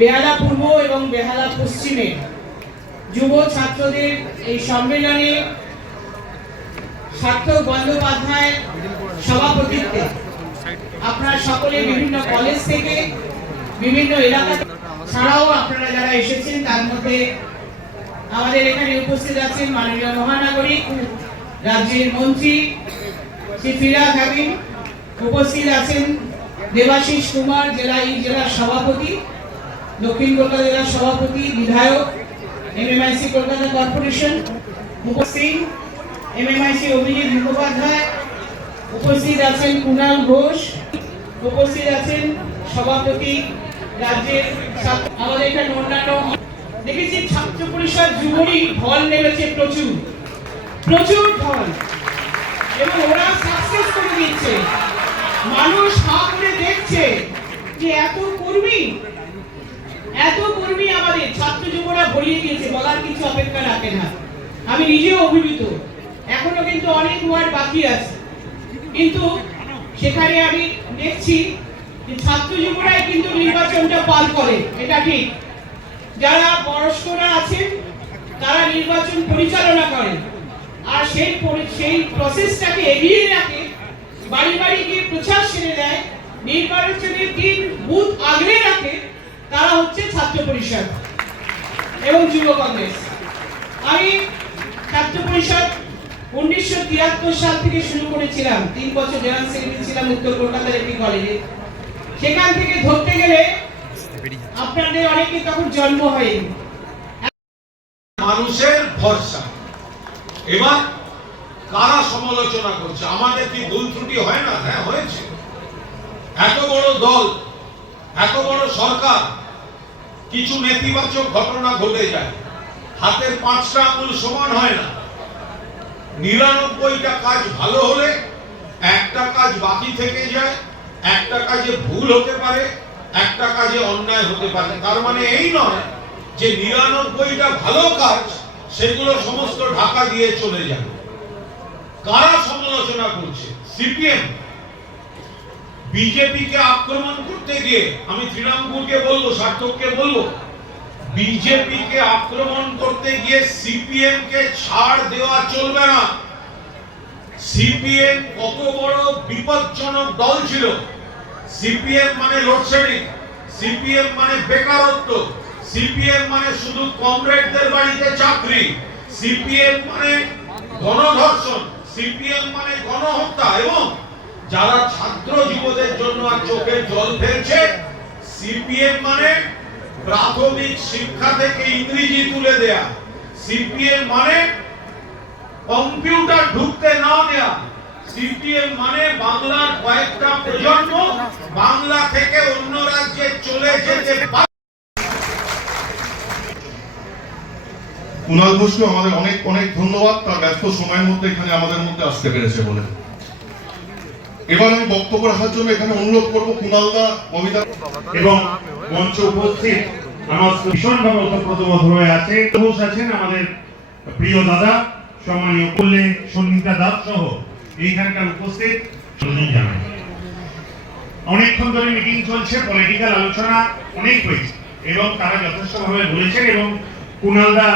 বেহালা পূর্ব এবং বেহালা পশ্চিমে যুব ছাত্রদের এই সম্মেলনে সার্থক বন্দ্যোপাধ্যায় সভাপতিত্বে আপনারা সকলে বিভিন্ন কলেজ থেকে বিভিন্ন এলাকা ছাড়াও আপনারা যারা এসেছেন তার মধ্যে আমাদের এখানে উপস্থিত আছেন মাননীয় মহানাগরিক রাজ্যের মন্ত্রী শ্রী ফিরহাদ হাকিম, উপস্থিত আছেন দেবাশিস কুমার জেলার সভাপতি, দক্ষিণ কলকাতা জেলার সভাপতি, বিধায়ক এমএমআইসি কলকাতা কর্পোরেশন, উপস্থিত এমএমআইসি অভিজিৎ মুখোপাধ্যায়, উপস্থিত আছেন কুণাল ঘোষ, উপস্থিত আছেন সভাপতি রাজ্যের আমাদের এখানে অন্যান্য দেখেছি ছাত্র পরিষদ যুবলী ঢল নেমেছে প্রচুর ঢল এবং ওরা সাকসেস করে দিচ্ছে। মানুষ হাঁ করে দেখছে যে এত কর্মী আমাদের ছাত্র যুবরা ভরিয়ে দিয়েছে, বলার কিছু অপেক্ষা রাখে না। আমি নিজেও অভিভূত, এখনো কিন্তু অনেক ওয়ার্ড বাকি আছে, কিন্তু সেখানে আমি দেখছি যে ছাত্র যুবরাই কিন্তু নির্বাচনটা পার করে, এটা ঠিক। যারা বয়স্করা আছেন তারা নির্বাচন পরিচালনা করেন আর সেই প্রসেসটাকে এগিয়ে রাখে, বাড়ি বাড়ি গিয়ে প্রচার সেরে দেয়, নির্বাচনের দিন বুথ আগলে রাখে, তারা হচ্ছে ছাত্র পরিষদ এবং যুব কংগ্রেস। আমি ছাত্র পরিষদ 1973 সাল থেকে শুরু করেছিলাম, 3 বছর জেনারেল সেক্রেটারি ছিলাম উত্তর কলকাতার একটি কলেজে। সেখান থেকে ধরতে গেলে আপনাদের অনেকে তখন জন্ম হয়নি। মানুষের ভরসা। এবার কারা সমালোচনা করছে? আমাদের কি ভুল ত্রুটি হয় না? হ্যাঁ, হয়েছে। এত বড় দল, এত বড় সরকার, কিছু নেতিবাচক ঘটনা ঘটে যায়, হাতের 5টা আঙুল সমান হয় না। 99টা কাজ ভালো হলে একটা কাজ বাকি থেকে যায়, একটা কাজে ভুল হতে পারে, একটা কাজে অন্যায় হতে পারে। তার মানে এই নয় যে 99টা ভালো কাজ সেগুলো সমস্ত ঢাকা দিয়ে চলে যাবে। কারা সমালোচনা করছে? সিপিএম বিজেপিকে আক্রমণ করতে গিয়ে, আমি তৃণমূলকে বলবো, সার্থককে বলবো, বিজেপিকে আক্রমণ করতে গিয়ে সিপিএম কে ছাড় দেওয়া চলবে না। সিপিএম কত বড় বিপজ্জনক দল ছিল। সিপিএম মানে লোডশেডিং, সিপিএম মানে বেকারত্ব, সিপিএম মানে শুধু কমরেডদের বাড়িতে চাকরি, সিপিএম মানে গণধর্ষণ, সিপিএম মানে গণহত্যা, এবং যারা ছাত্র যুবদের জন্য আর চোখের জল ফেলছে, সিপিএম মানে প্রাথমিক শিক্ষা থেকে ইংরেজি তুলে দেয়া, সিপিএম মানে কম্পিউটার ঢুকতে না দেয়া, সিপিএম মানে বাংলার কয়েকটা প্রজন্ম বাংলা থেকে অন্য রাজ্যে চলে যেতে পারে। কুণাল ঘোষকে আমাদের অনেক অনেক ধন্যবাদ, তার ব্যস্ত সময়ের মধ্যে এখানে আমাদের মধ্যে আসতে পেরেছে বলে। এবার আমি বক্তব্য রাখার জন্য এখানে অনুরোধ করব কুণালদা, কবিতা এবং মঞ্চে উপস্থিত আমার ভীষণভাবে ওতপ্রোতবোধ হয়ে আছে ঘোষ আছেন, আমাদের প্রিয় দাদা সম্মানীয় কল্লে সন্নিতা দাস সহ এইখানকার উপস্থিত জানাই। অনেকক্ষণ ধরে মিটিং চলছে, পলিটিক্যাল আলোচনা অনেক হয়েছে এবং তারা যথেষ্টভাবে বলেছেন এবং কুণালদা